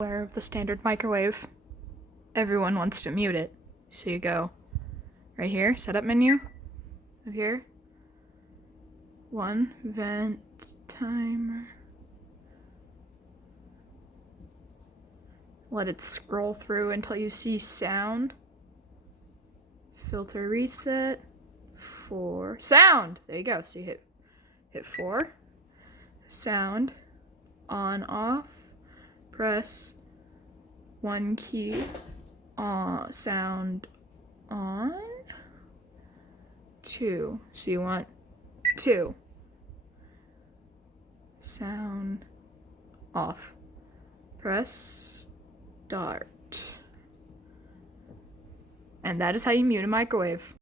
Aware of the standard microwave. Everyone wants to mute it. So you go right here, setup menu, up here. One, vent timer. Let it scroll through until you see sound. Filter reset. 4. Sound! There you go. So you hit 4. Sound. On, off. Press 1 key. Sound on. 2. So you want 2. Sound off. Press start. And that is how you mute a microwave.